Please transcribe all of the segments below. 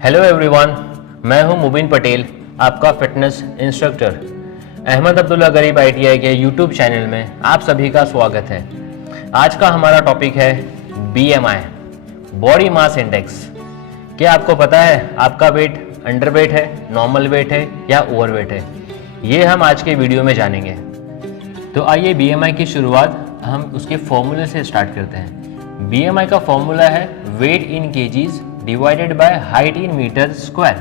Hello everyone, मैं हूं मुबीन पटेल, आपका फिटनेस इंस्ट्रक्टर। अहमद अब्दुल्ला गरीब आईटीआई के यूट्यूब चैनल में आप सभी का स्वागत है। आज का हमारा टॉपिक है बीएमआई, बॉडी मास इंडेक्स। क्या आपको पता है आपका वेट अंडर वेट है, नॉर्मल वेट है या ओवर वेट है? ये हम आज के वीडियो में जानेंगे। तो आइए बीएमआई की शुरुआत हम उसके फॉर्मूले से स्टार्ट करते हैं। बीएमआई का फॉर्मूला है weight in KGs divided by height in metre square.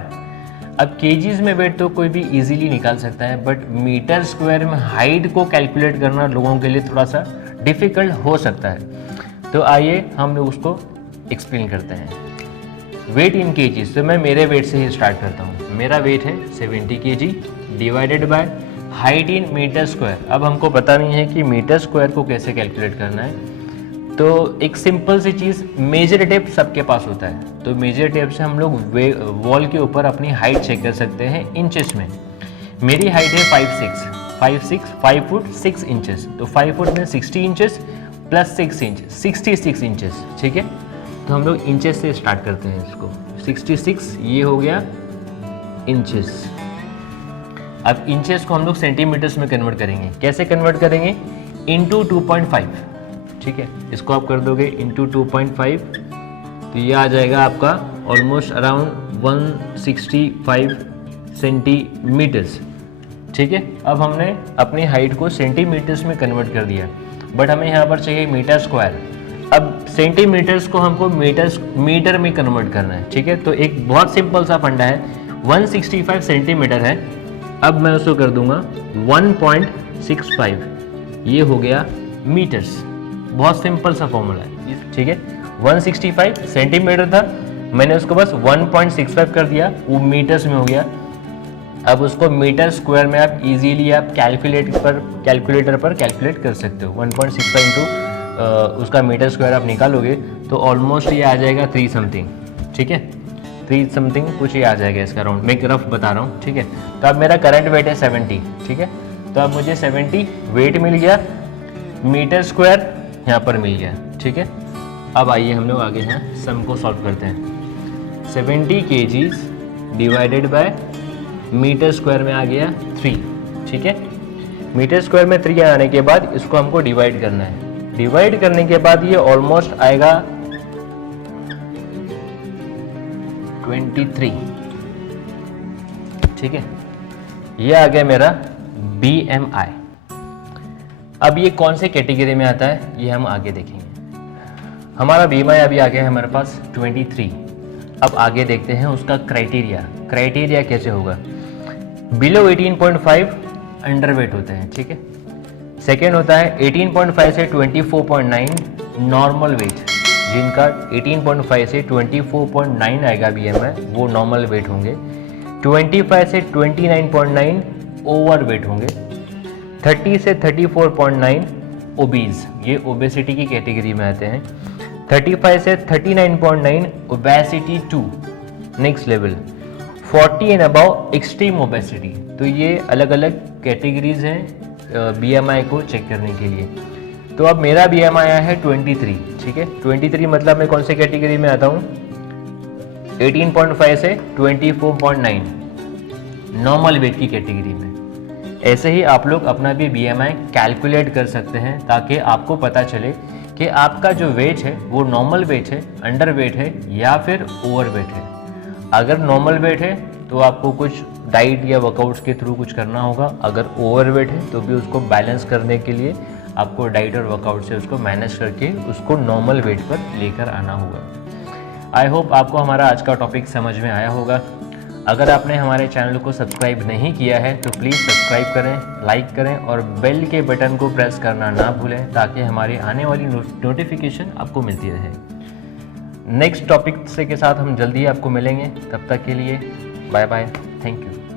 अब केजीज में वेट तो कोई भी इजीली निकाल सकता है, बट मीटर स्क्वायर में हाइट को कैलकुलेट करना लोगों के लिए थोड़ा सा डिफिकल्ट हो सकता है। तो आइए हम लोग उसको एक्सप्लेन करते हैं। वेट इन केजीज, तो मैं मेरे वेट से ही स्टार्ट करता हूँ। मेरा वेट है 70 kg divided by height in metre square. अब हमको पता नहीं है कि मीटर स्क्वायर को कैसे कैलकुलेट करना है, तो एक सिंपल सी चीज़, मेजर टेप सबके पास होता है। तो मेजर टेप से हम लोग वॉल के ऊपर अपनी हाइट चेक कर सकते हैं इंचेस में। मेरी हाइट है 5 फुट 6 इंचेस। तो 5 फुट में 60 इंचेस प्लस 6 इंच 66 इंचेस, ठीक है। तो हम लोग इंचेस से स्टार्ट करते हैं इसको। 66 ये हो गया इंचेस। अब इंचेस को हम लोग सेंटीमीटर्स में कन्वर्ट करेंगे। कैसे कन्वर्ट करेंगे? इंटू 2.5, ठीक है। इसको आप कर दोगे इंटू 2.5, तो ये आ जाएगा आपका ऑलमोस्ट अराउंड 165 सेंटीमीटर्स, ठीक है। अब हमने अपनी हाइट को सेंटीमीटर्स में कन्वर्ट कर दिया, बट हमें यहाँ पर चाहिए मीटर स्क्वायर। अब सेंटीमीटर्स को हमको मीटर में कन्वर्ट करना है, ठीक है। तो एक बहुत सिंपल सा फंडा है, 165 सेंटीमीटर है। अब मैं उसको कर दूंगा 1.65, ये हो गया मीटर्स। बहुत सिंपल सा फॉर्मूला है, ठीक है। 165 सेंटीमीटर था, मैंने उसको बस 1.65 कर दिया, वो मीटर्स में हो गया। अब उसको मीटर स्क्वायर में आप इजीली आप कैलकुलेटर पर कैलकुलेट कर सकते हो। 1.65 इंटू उसका मीटर स्क्वायर आप निकालोगे तो ऑलमोस्ट ये आ जाएगा 3 समथिंग, ठीक है। 3 समथिंग कुछ ये आ जाएगा इसका राउंड, मैं रफ बता रहा हूँ, ठीक है। तो अब मेरा करंट वेट है 70, ठीक है। तो अब मुझे 70 वेट मिल गया, मीटर स्क्वायर यहाँ पर मिल गया, ठीक है। अब आइए हम लोग आगे हैं, सम को सॉल्व करते हैं। 70 kg divided by metre square में आ गया 3, ठीक है। मीटर स्क्वायर में 3 आने के बाद इसको हमको डिवाइड करना है। डिवाइड करने के बाद ये ऑलमोस्ट आएगा 23, ठीक है। ये आ गया मेरा BMI। अब ये कौन से कैटेगरी में आता है ये हम आगे देखेंगे। हमारा BMI अभी आ गया है हमारे पास 23। अब आगे देखते हैं उसका क्राइटेरिया कैसे होगा। बिलो 18.5 अंडर वेट होते हैं, ठीक है। सेकेंड होता है 18.5 से 24.9 नॉर्मल वेट। जिनका 18.5 से 24.9 आएगा BMI वो नॉर्मल वेट होंगे। 25 से 29.9 ओवर वेट होंगे। 30 से 34.9 ओबीज, ये ओबेसिटी की कैटेगरी में आते हैं। 35 से 39.9 obesity 2 next level. 40 and above extreme obesity. तो ये अलग अलग कैटेगरीज हैं BMI को चेक करने के लिए। तो अब मेरा BMI आया है 23, ठीक है। 23 मतलब मैं कौन से कैटेगरी में आता हूँ? 18.5 से 24.9 नॉर्मल वेट की कैटेगरी में। ऐसे ही आप लोग अपना भी BMI कैलकुलेट कर सकते हैं ताकि आपको पता चले कि आपका जो वेट है वो नॉर्मल वेट है, अंडर वेट है या फिर ओवर वेट है। अगर नॉर्मल वेट है तो आपको कुछ डाइट या वर्कआउट्स के थ्रू कुछ करना होगा। अगर ओवर वेट है तो भी उसको बैलेंस करने के लिए आपको डाइट और वर्कआउट से उसको मैनेज करके उसको नॉर्मल वेट पर लेकर आना होगा। आई होप आपको हमारा आज का टॉपिक समझ में आया होगा। अगर आपने हमारे चैनल को सब्सक्राइब नहीं किया है तो प्लीज़ सब्सक्राइब करें, लाइक करें और बेल के बटन को प्रेस करना ना भूलें ताकि हमारी आने वाली नोटिफिकेशन आपको मिलती रहे। नेक्स्ट टॉपिक के साथ हम जल्दी आपको मिलेंगे। तब तक के लिए बाय बाय, थैंक यू।